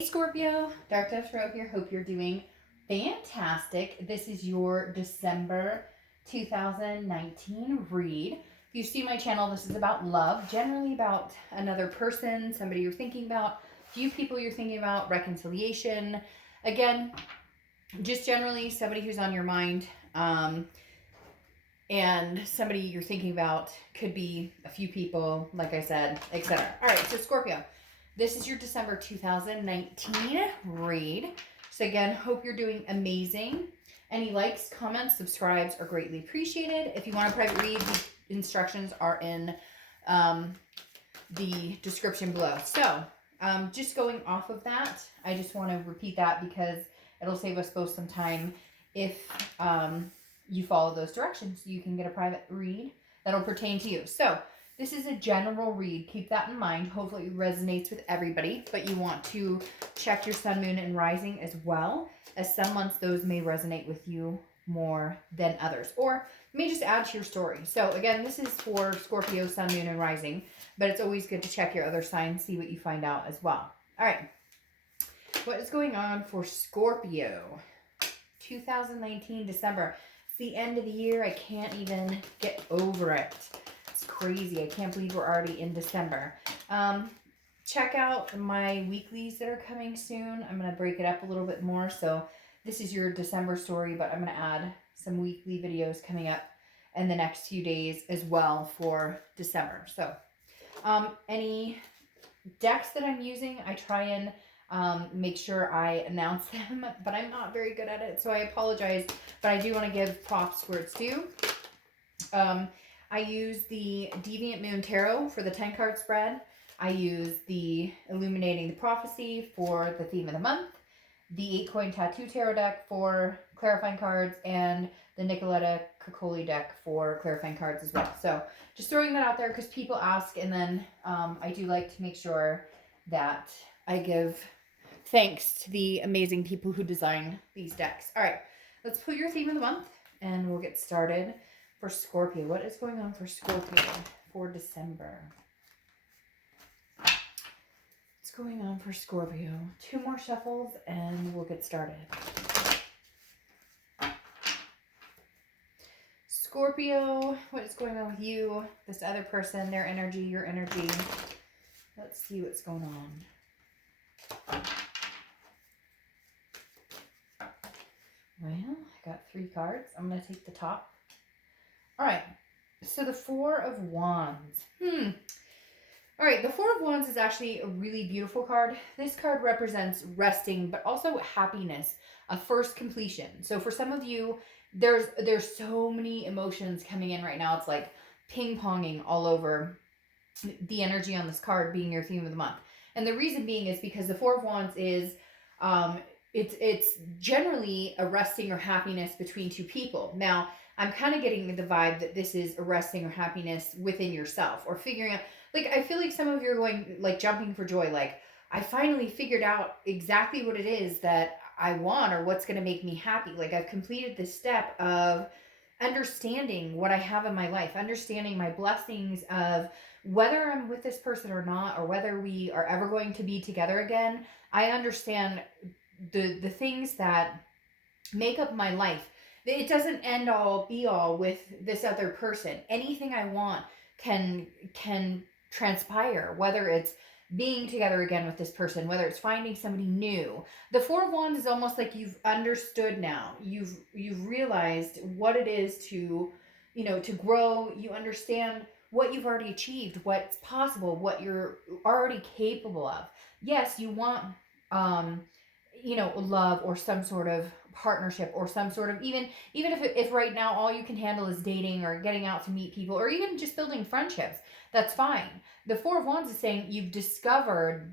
Hey Scorpio, Dark Dove Tarot here. Hope you're doing fantastic. This is your December 2019 read. If you see my channel, this is about love, generally about another person, somebody you're thinking about, few people you're thinking about, reconciliation. Again, just generally somebody who's on your mind, and somebody you're thinking about. Could be a few people, like I said, etc. All right, so Scorpio, this is your December 2019 read. So again, hope you're doing amazing. Any likes, comments, subscribes are greatly appreciated. If you want a private read, the instructions are in the description below. So just going off of that, I just want to repeat that because it'll save us both some time if you follow those directions. You can get a private read that'll pertain to you. So this is a general read. Keep that in mind. Hopefully it resonates with everybody, but you want to check your sun, moon, and rising as well, as some months those may resonate with you more than others, or may just add to your story. So again, this is for Scorpio, sun, moon, and rising, but it's always good to check your other signs, see what you find out as well. All right. What is going on for Scorpio? 2019 December. It's the end of the year. I can't even get over it. It's crazy. I can't believe we're already in December. Check out my weeklies that are coming soon. I'm going to break it up a little bit more. So this is your December story, but I'm going to add some weekly videos coming up in the next few days as well for December. So any decks that I'm using, I try and make sure I announce them, but I'm not very good at it, so I apologize, but I do want to give props where it's due. I use the Deviant Moon Tarot for the 10 card spread. I use the Illuminating the Prophecy for the theme of the month, the 8 coin tattoo tarot deck for clarifying cards, and the Nicoletta Coccoli deck for clarifying cards as well. So just throwing that out there because people ask, and then I do like to make sure that I give thanks to the amazing people who designed these decks. All right, let's pull your theme of the month and we'll get started for Scorpio. What is going on for Scorpio for December? What's going on for Scorpio? 2 more shuffles and we'll get started. Scorpio, what is going on with you, this other person, their energy, your energy? Let's see what's going on. Well, I got 3 cards. I'm going to take the top. All right. So the 4 of Wands. All right. The 4 of Wands is actually a really beautiful card. This card represents resting, but also happiness, a first completion. So for some of you, there's so many emotions coming in right now. It's like ping-ponging all over the energy on this card being your theme of the month. And the reason being is because the 4 of Wands is it's generally a resting or happiness between 2 people. Now, I'm kind of getting the vibe that this is a resting or happiness within yourself, or figuring out, like, I feel like some of you are going, like, jumping for joy, like, I finally figured out exactly what it is that I want, or what's going to make me happy. Like, I've completed this step of understanding what I have in my life, understanding my blessings of whether I'm with this person or not, or whether we are ever going to be together again. I understand the things that make up my life. It doesn't end all be all with this other person. Anything I want can transpire, whether it's being together again with this person, whether it's finding somebody new. The 4 of Wands is almost like you've understood now. You've realized what it is to, to grow. You understand what you've already achieved, what's possible, what you're already capable of. Yes, you want love, or some sort of partnership, or some sort of, even if right now all you can handle is dating or getting out to meet people, or even just building friendships, that's fine. The 4 of Wands is saying you've discovered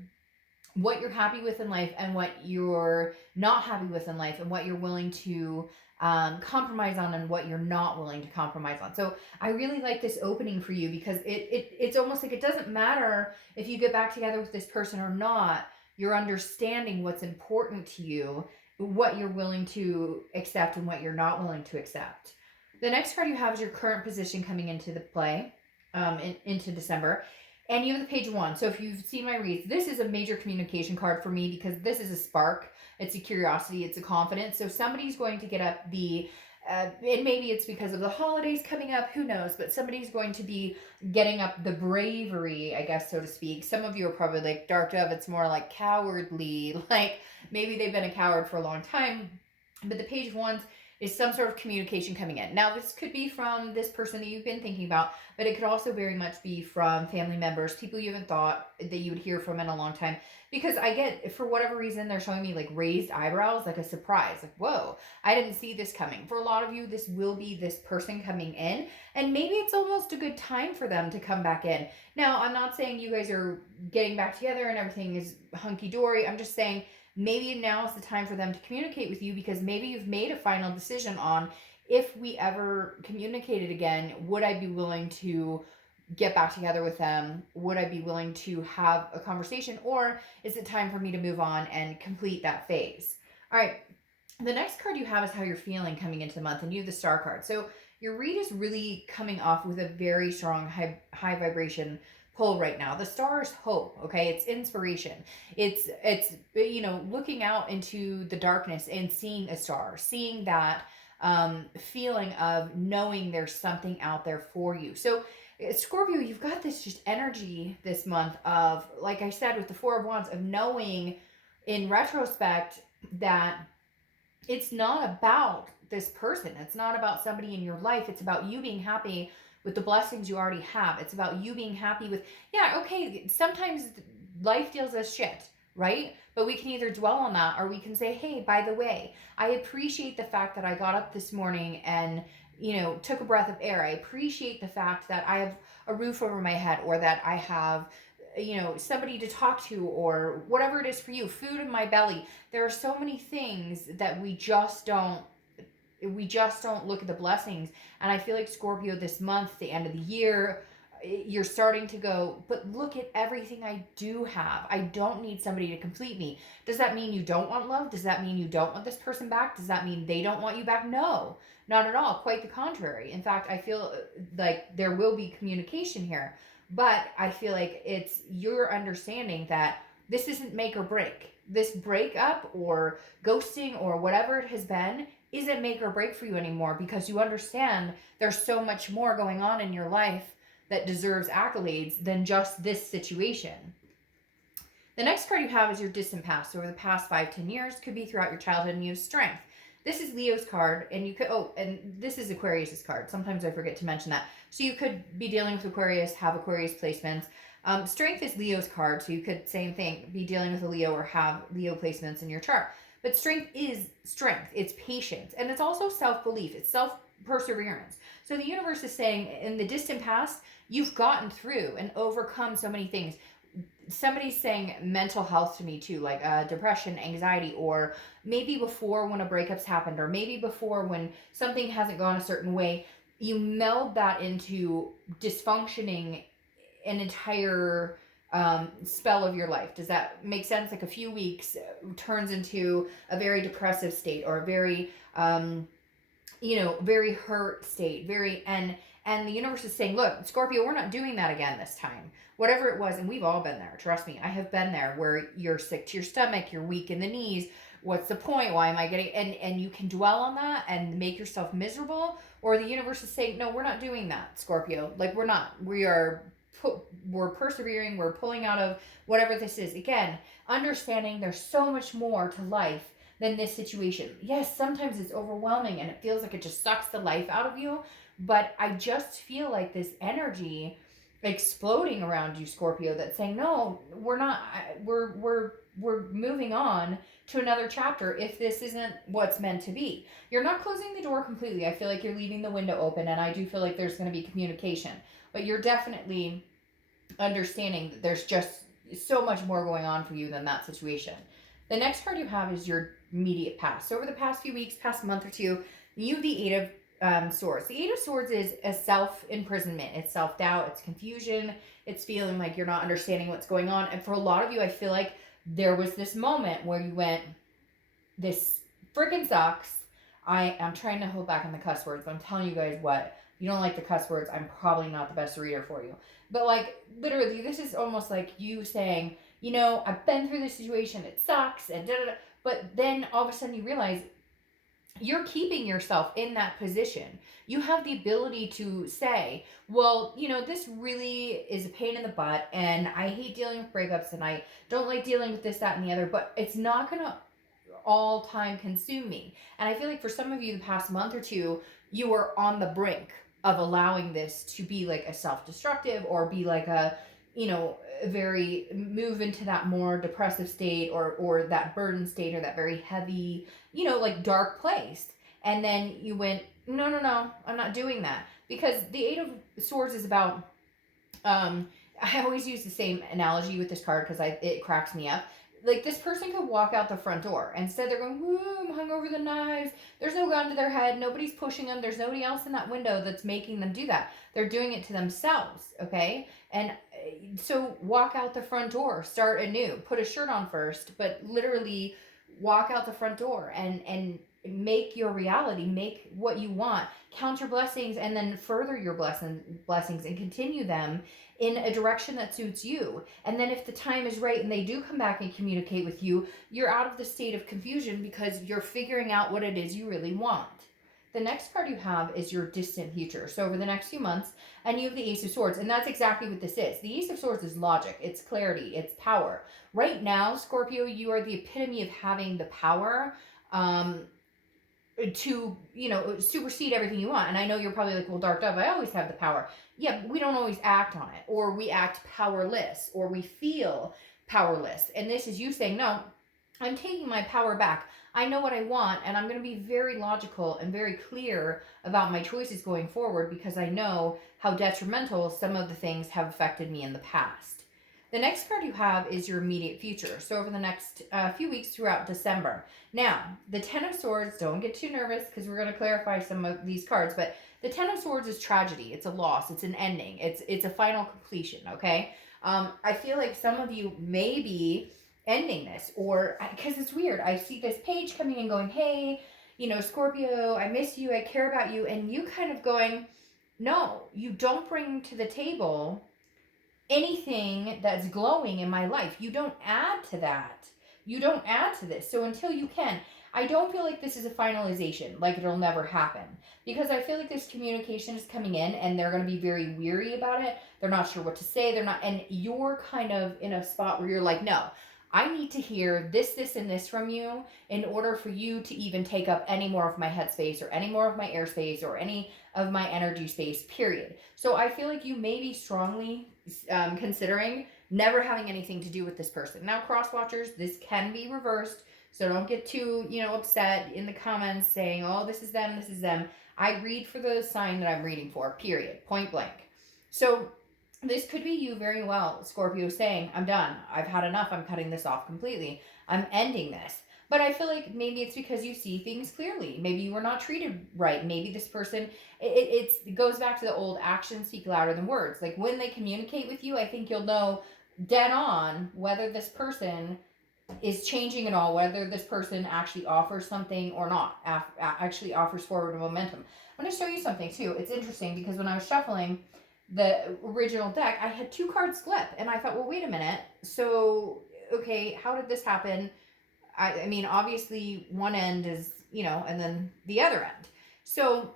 what you're happy with in life and what you're not happy with in life, and what you're willing to compromise on and what you're not willing to compromise on. So I really like this opening for you, because it's almost like it doesn't matter if you get back together with this person or not. You're understanding what's important to you, what you're willing to accept and what you're not willing to accept. The next card you have is your current position coming into the play, into December. And you have the page 1. So if you've seen my reads, this is a major communication card for me because this is a spark. It's a curiosity. It's a confidence. So somebody's going to get up and maybe it's because of the holidays coming up, who knows, but somebody's going to be getting up the bravery, I guess, so to speak. Some of you are probably like, Dark Dove, it's more like cowardly, like maybe they've been a coward for a long time. But the page 1 is some sort of communication coming in. Now, this could be from this person that you've been thinking about, but it could also very much be from family members, people you haven't thought that you would hear from in a long time. Because I get, for whatever reason, they're showing me like raised eyebrows, like a surprise. Like, whoa, I didn't see this coming. For a lot of you, this will be this person coming in, and maybe it's almost a good time for them to come back in. Now, I'm not saying you guys are getting back together and everything is hunky-dory. I'm just saying maybe now is the time for them to communicate with you, because maybe you've made a final decision on, if we ever communicated again, would I be willing to get back together with them? Would I be willing to have a conversation, or is it time for me to move on and complete that phase? All right. The next card you have is how you're feeling coming into the month, and you have the Star card. So your read is really coming off with a very strong high vibration pull right now. The Star is hope, okay? It's inspiration. It's looking out into the darkness and seeing a star, seeing that feeling of knowing there's something out there for you. So Scorpio, you've got this just energy this month of, like I said, with the Four of Wands, of knowing in retrospect that it's not about this person. It's not about somebody in your life. It's about you being happy with the blessings you already have. It's about you being happy with, yeah, okay, sometimes life deals us shit, right? But we can either dwell on that, or we can say, hey, by the way, I appreciate the fact that I got up this morning and, took a breath of air. I appreciate the fact that I have a roof over my head, or that I have, somebody to talk to, or whatever it is for you, food in my belly. There are so many things that we just don't look at the blessings. And I feel like, Scorpio, this month, the end of the year, you're starting to go, but look at everything I do have. I don't need somebody to complete me. Does that mean you don't want love? Does that mean you don't want this person back? Does that mean they don't want you back? No, not at all. Quite the contrary. In fact, I feel like there will be communication here, but I feel like it's your understanding that this isn't make or break. This breakup or ghosting or whatever it has been isn't make or break for you anymore, because you understand there's so much more going on in your life that deserves accolades than just this situation. The next card you have is your distant past. So over the past 5-10 years, could be throughout your childhood, and you have strength. This is Leo's card, and you could, and this is Aquarius's card. Sometimes I forget to mention that. So you could be dealing with Aquarius, have Aquarius placements. Strength is Leo's card, so you could, same thing, be dealing with a Leo or have Leo placements in your chart. But strength is strength. It's patience, and it's also self-belief. It's self-perseverance. So the universe is saying, in the distant past, you've gotten through and overcome so many things. Somebody's saying mental health to me too, like depression, anxiety, or maybe before when a breakup's happened, or maybe before when something hasn't gone a certain way, you meld that into dysfunctioning an entire spell of your life. Does that make sense? Like a few weeks turns into a very depressive state, or a very very hurt state, and the universe is saying, look, Scorpio, we're not doing that again this time. Whatever it was, and we've all been there, trust me, I have been there, where you're sick to your stomach, you're weak in the knees, what's the point, why am I getting, and you can dwell on that and make yourself miserable, or the universe is saying, no, we're not doing that, Scorpio, like we're persevering, we're pulling out of whatever this is. Again, understanding there's so much more to life than this situation. Yes, sometimes it's overwhelming and it feels like it just sucks the life out of you, but I just feel like this energy exploding around you, Scorpio, that's saying, no, we're not, we're moving on to another chapter if this isn't what's meant to be. You're not closing the door completely. I feel like you're leaving the window open, and I do feel like there's going to be communication, but you're definitely understanding that there's just so much more going on for you than that situation. The next card you have is your immediate past. So over the past few weeks, past month or two, you have the Eight of Swords. The Eight of Swords is a self-imprisonment. It's self-doubt. It's confusion. It's feeling like you're not understanding what's going on. And for a lot of you, I feel like there was this moment where you went, this freaking sucks. I'm trying to hold back on the cuss words, but I'm telling you guys what, if you don't like the cuss words, I'm probably not the best reader for you. But like literally, this is almost like you saying, you know, I've been through this situation, it sucks, and da da da. But then all of a sudden you realize you're keeping yourself in that position. You have the ability to say, well, you know, this really is a pain in the butt, and I hate dealing with breakups, and I don't like dealing with this, that, and the other, but it's not going to all time consume me. And I feel like for some of you, the past month or two, you were on the brink of allowing this to be like a self-destructive, or be like a, you know, very move into that more depressive state, or that burden state, or that very heavy, you know, like dark place. And then you went, no, no, no, I'm not doing that. Because the Eight of Swords is about, I always use the same analogy with this card because it cracks me up. Like, this person could walk out the front door. Instead, they're going, woo, I'm hung over the knives. There's no gun to their head. Nobody's pushing them. There's nobody else in that window that's making them do that. They're doing it to themselves, okay? And so walk out the front door. Start anew. Put a shirt on first, but literally walk out the front door and make your reality. Make what you want. Count your blessings, and then further your blessings and continue them in a direction that suits you. And then if the time is right and they do come back and communicate with you, you're out of the state of confusion because you're figuring out what it is you really want. The next card you have is your distant future. So over the next few months, and you have the Ace of Swords, and that's exactly what this is. The Ace of Swords is logic, it's clarity, it's power. Right now, Scorpio, you are the epitome of having the power to, you know, supersede everything you want. And I know you're probably like, well, Dark Dove, I always have the power. Yeah, but we don't always act on it, or we act powerless, or we feel powerless. And this is you saying, no, I'm taking my power back. I know what I want, and I'm going to be very logical and very clear about my choices going forward, because I know how detrimental some of the things have affected me in the past. The next card you have is your immediate future. So over the next few weeks throughout December. Now, the Ten of Swords, don't get too nervous because we're going to clarify some of these cards, but the Ten of Swords is tragedy. It's a loss. It's an ending. It's a final completion, okay? I feel like some of you may be ending this, or because it's weird. I see this page coming and going, hey, you know, Scorpio, I miss you. I care about you. And you kind of going, no, you don't bring to the table anything that's glowing in my life. You don't add to that. You don't add to this. So until you can, I don't feel like this is a finalization, like it'll never happen. Because I feel like this communication is coming in and they're going to be very weary about it. They're not sure what to say. They're not, and you're kind of in a spot where you're like, no, I need to hear this, this, and this from you in order for you to even take up any more of my headspace, or any more of my airspace, or any of my energy space, period. So I feel like you may be strongly considering never having anything to do with this person. Now, cross watchers, this can be reversed, so don't get too, you know, upset in the comments saying, oh, this is them, this is them. I read for the sign that I'm reading for, period, point blank. So this could be you very well, Scorpio, saying, I'm done. I've had enough. I'm cutting this off completely. I'm ending this. But I feel like maybe it's because you see things clearly. Maybe you were not treated right. Maybe this person, it goes back to the old actions speak louder than words. Like when they communicate with you, I think you'll know dead on whether this person is changing at all, whether this person actually offers something or not, actually offers forward momentum. I'm going to show you something too. It's interesting because when I was shuffling the original deck, I had two cards flip, and I thought, well, wait a minute. So, okay, how did this happen? I mean, obviously one end is, you know, and then the other end. So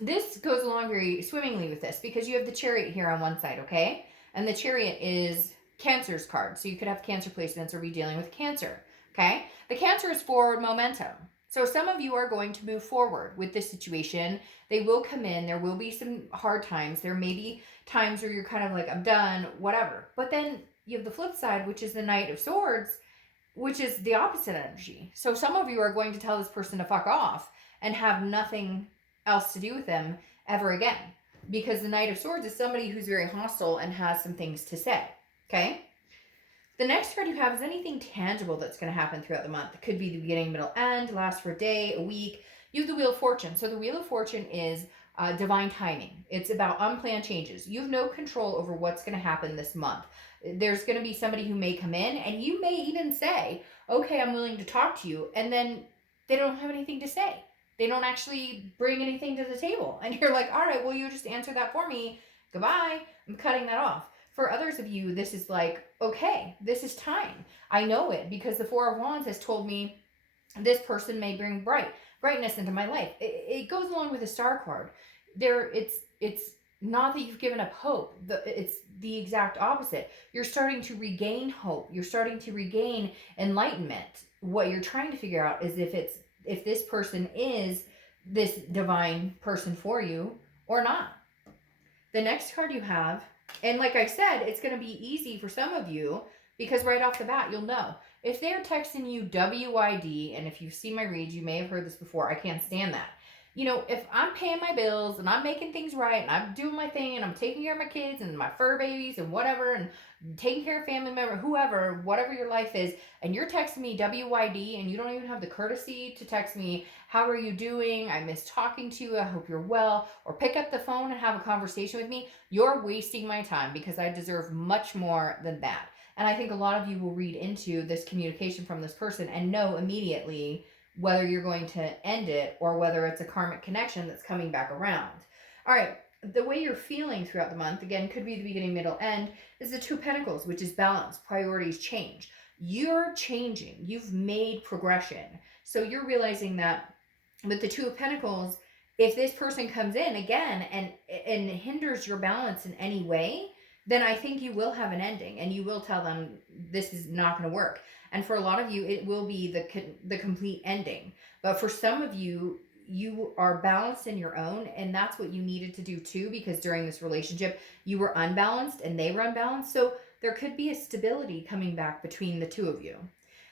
this goes along very swimmingly with this because you have the Chariot here on one side, okay? And the Chariot is Cancer's card. So you could have Cancer placements or be dealing with Cancer, okay? The Cancer is forward momentum. So some of you are going to move forward with this situation. They will come in. There will be some hard times. There may be times where you're kind of like, I'm done, whatever. But then you have the flip side, which is the Knight of Swords, which is the opposite energy. So some of you are going to tell this person to fuck off and have nothing else to do with them ever again. Because the Knight of Swords is somebody who's very hostile and has some things to say, okay? The next card you have is anything tangible that's going to happen throughout the month. It could be the beginning, middle, end, last for a day, a week. You have the Wheel of Fortune. So the Wheel of Fortune is divine timing. It's about unplanned changes. You have no control over what's going to happen this month. There's going to be somebody who may come in, and you may even say, okay, I'm willing to talk to you. And then they don't have anything to say. They don't actually bring anything to the table. And you're like, all right, well, you just answer that for me Goodbye. I'm cutting that off. For others of you, this is like, okay, this is time. I know it because the Four of Wands has told me this person may bring brightness into my life. It goes along with the Star card. It's not that you've given up hope. It's the exact opposite. You're starting to regain hope. You're starting to regain enlightenment. What you're trying to figure out is if this person is this divine person for you or not. The next card you have, and like I said, it's going to be easy for some of you because right off the bat, you'll know. If they're texting you WID, and if you've seen my reads, you may have heard this before. I can't stand that. You know, if I'm paying my bills and I'm making things right and I'm doing my thing and I'm taking care of my kids and my fur babies and whatever and taking care of family member, whoever, whatever your life is, and you're texting me WID and you don't even have the courtesy to text me, how are you doing? I miss talking to you. I hope you're well. Or pick up the phone and have a conversation with me. You're wasting my time because I deserve much more than that. And I think a lot of you will read into this communication from this person and know immediately whether you're going to end it or whether it's a karmic connection that's coming back around. All right, the way you're feeling throughout the month, again, could be the beginning, middle, end, is the Two of Pentacles, which is balance, priorities, change. You're changing. You've made progression. So you're realizing that with the Two of Pentacles, if this person comes in again and hinders your balance in any way, then I think you will have an ending and you will tell them this is not going to work. And for a lot of you, it will be the complete ending. But for some of you, you are balanced in your own, and that's what you needed to do too, because during this relationship, you were unbalanced and they were unbalanced. So there could be a stability coming back between the two of you.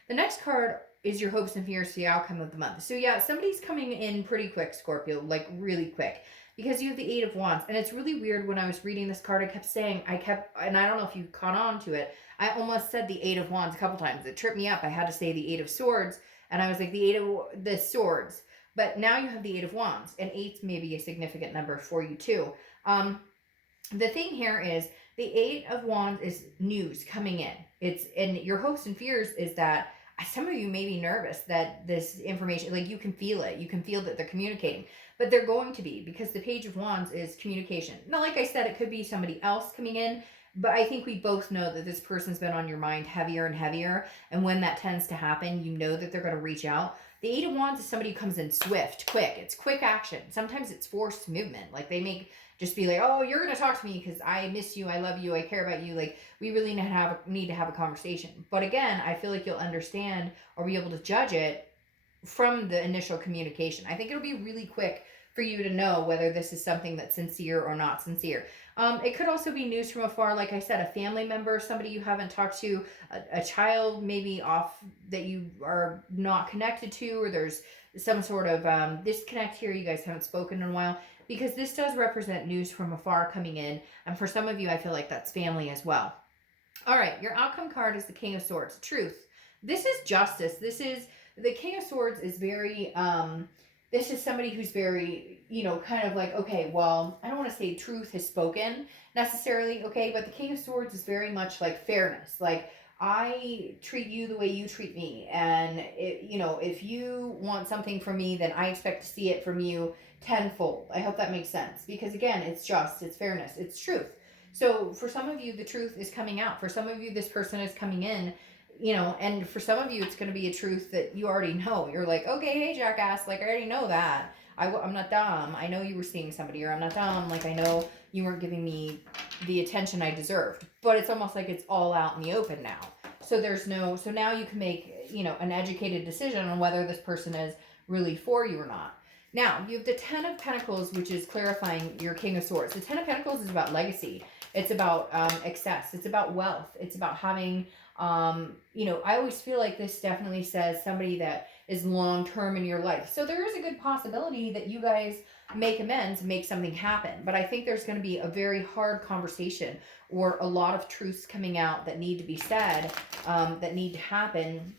The next card is your hopes and fears, the outcome of the month. So yeah, somebody's coming in pretty quick, Scorpio, like really quick. Because you have the Eight of Wands. And it's really weird when I was reading this card, and I don't know if you caught on to it, I almost said the Eight of Wands a couple times. It tripped me up. I had to say the Eight of Swords, and I was like, the Swords. But now you have the Eight of Wands, and 8 may be a significant number for you too. The thing here is, the Eight of Wands is news coming in. And your hopes and fears is that some of you may be nervous that this information, like you can feel it. You can feel that they're communicating. But they're going to be, because the Page of Wands is communication. Now, like I said, it could be somebody else coming in, but I think we both know that this person's been on your mind heavier and heavier. And when that tends to happen, you know that they're going to reach out. The Eight of Wands is somebody who comes in swift, quick. It's quick action. Sometimes it's forced movement. Like they make just be like, oh, you're going to talk to me because I miss you. I love you. I care about you. Like we really need to have a conversation. But again, I feel like you'll understand or be able to judge it from the initial communication. I think it'll be really quick for you to know whether this is something that's sincere or not sincere. It could also be news from afar, like I said, a family member, somebody you haven't talked to, a child maybe off that you are not connected to, or there's some sort of disconnect here. You guys haven't spoken in a while, because this does represent news from afar coming in. And for some of you, I feel like that's family as well. All right, your outcome card is the King of Swords, truth. This is justice. The King of Swords is very, this is somebody who's very, kind of like, okay, well, I don't want to say truth has spoken necessarily, okay, but the King of Swords is very much like fairness. Like, I treat you the way you treat me. And, if you want something from me, then I expect to see it from you tenfold. I hope that makes sense. Because, again, it's just, it's fairness, it's truth. So, for some of you, the truth is coming out. For some of you, this person is coming in, and for some of you, it's going to be a truth that you already know. You're like, okay, hey, jackass, like, I already know that. I'm not dumb. I know you were seeing somebody, or I'm not dumb. Like, I know you weren't giving me the attention I deserved. But it's almost like it's all out in the open now. So now you can make, an educated decision on whether this person is really for you or not. Now, you have the Ten of Pentacles, which is clarifying your King of Swords. The Ten of Pentacles is about legacy. It's about excess. It's about wealth. It's about having... I always feel like this definitely says somebody that is long-term in your life. So there is a good possibility that you guys make amends, make something happen. But I think there's going to be a very hard conversation, or a lot of truths coming out that need to be said, that need to happen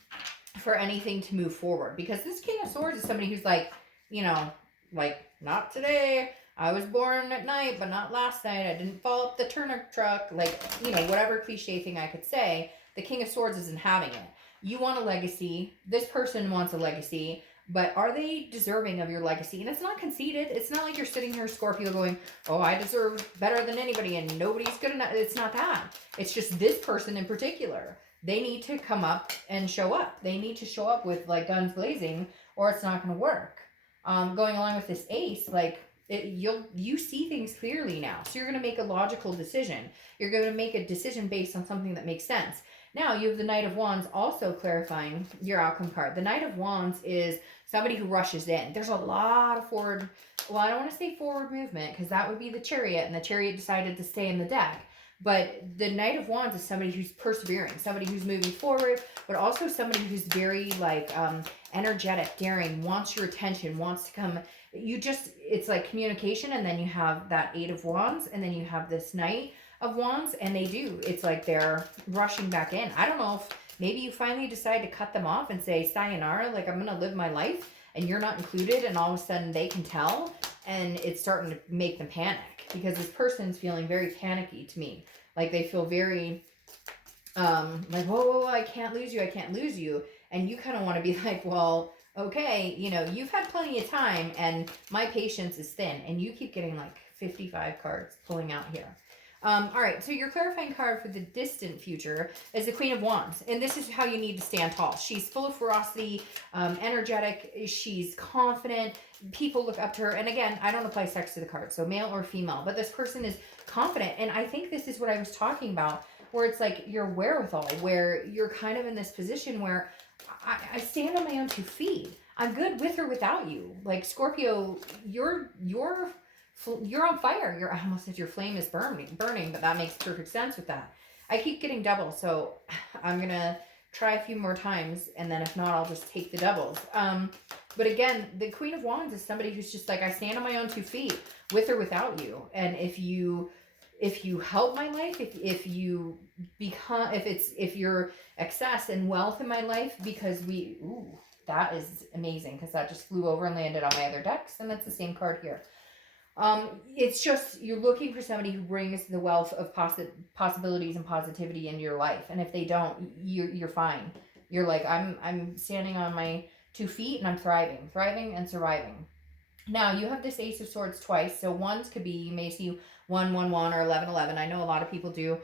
for anything to move forward. Because this King of Swords is somebody who's like, not today. I was born at night, but not last night. I didn't fall up the turnip truck. Like, whatever cliche thing I could say. The King of Swords isn't having it. You want a legacy. This person wants a legacy. but are they deserving of your legacy? And it's not conceited. It's not like you're sitting here, Scorpio, going, oh, I deserve better than anybody and nobody's good enough. It's not that. It's just this person in particular. They need to come up and show up. They need to show up with like guns blazing, or it's not going to work. Going along with this ace, like you see things clearly now. So you're going to make a logical decision. You're going to make a decision based on something that makes sense. Now you have the Knight of Wands also clarifying your outcome card. The Knight of Wands is somebody who rushes in. There's a lot of forward, well, I don't want to say forward movement because that would be the Chariot, and the Chariot decided to stay in the deck. But the Knight of Wands is somebody who's persevering, somebody who's moving forward, but also somebody who's very like energetic, daring, wants your attention, wants to come. It's like communication, and then you have that Eight of Wands, and then you have this Knight of Wands, and it's like they're rushing back in. I don't know if maybe you finally decide to cut them off and say, sayonara, like I'm going to live my life, and you're not included, and all of a sudden they can tell, and it's starting to make them panic, because this person's feeling very panicky to me. Like they feel very, like, whoa, I can't lose you. And you kind of want to be like, well, okay, you've had plenty of time, and my patience is thin, and you keep getting like 55 cards pulling out here. All right, so your clarifying card for the distant future is the Queen of Wands, and this is how you need to stand tall. She's full of ferocity, energetic, she's confident, people look up to her, and again, I don't apply sex to the card, so male or female, but this person is confident, and I think this is what I was talking about, where it's like your wherewithal, where you're kind of in this position where I stand on my own 2 feet. I'm good with or without you. Like, Scorpio, you're on fire. I almost said your flame is burning, but that makes perfect sense with that. I keep getting double, so I'm going to try a few more times, and then if not, I'll just take the doubles. But again, the Queen of Wands is somebody who's just like, I stand on my own 2 feet, with or without you. And if you help my life, if you're excess and wealth in my life, because that is amazing, because that just flew over and landed on my other decks, and that's the same card here. It's just, you're looking for somebody who brings the wealth of possibilities and positivity into your life. And if they don't, you're fine. You're like, I'm standing on my 2 feet and I'm thriving and surviving. Now you have this Ace of Swords twice. So ones could be, you may see 111 or 1111. I know a lot of people do.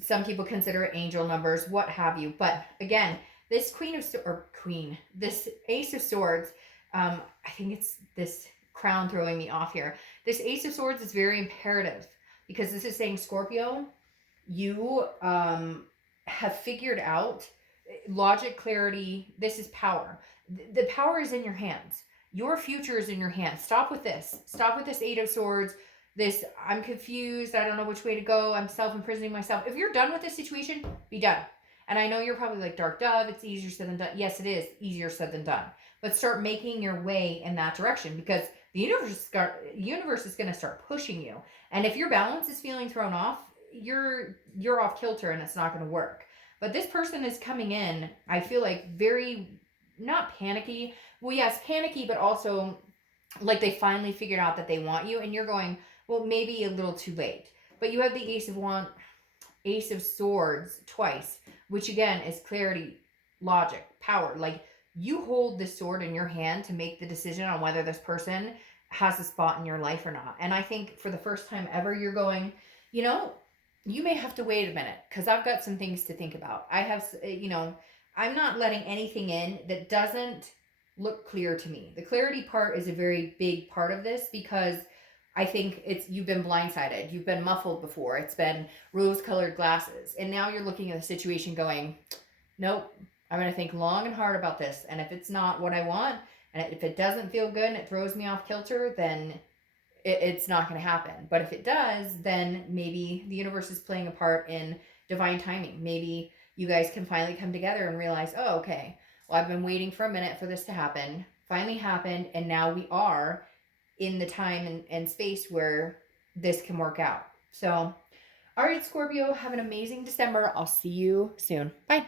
Some people consider it angel numbers, what have you. But again, this this Ace of Swords, I think it's this crown throwing me off here. This Ace of Swords is very imperative, because this is saying, Scorpio, you have figured out logic, clarity. This is power. The power is in your hands. Your future is in your hands. Stop with this. Stop with this Eight of Swords. This, I'm confused. I don't know which way to go. I'm self-imprisoning myself. If you're done with this situation, be done. And I know you're probably like, Dark Dove, it's easier said than done. Yes, it is easier said than done. But start making your way in that direction, because the universe is going to start pushing you. And if your balance is feeling thrown off, you're off kilter, and it's not going to work. But this person is coming in, I feel like, very, not panicky. Well, yes, panicky, but also like they finally figured out that they want you, and you're going, well, maybe a little too late. But you have the Ace of Swords twice, which again is clarity, logic, power. Like, you hold this sword in your hand to make the decision on whether this person has a spot in your life or not. And I think for the first time ever, you're going, you may have to wait a minute, because I've got some things to think about. I'm not letting anything in that doesn't look clear to me. The clarity part is a very big part of this, because I think you've been blindsided. You've been muffled before. It's been rose-colored glasses. And now you're looking at the situation going, nope, I'm going to think long and hard about this. And if it's not what I want, and if it doesn't feel good and it throws me off kilter, then it's not going to happen. But if it does, then maybe the universe is playing a part in divine timing. Maybe you guys can finally come together and realize, oh, okay, well, I've been waiting for a minute for this to happen. Finally happened, and now we are in the time and space where this can work out. So, all right, Scorpio, have an amazing December. I'll see you soon. Bye.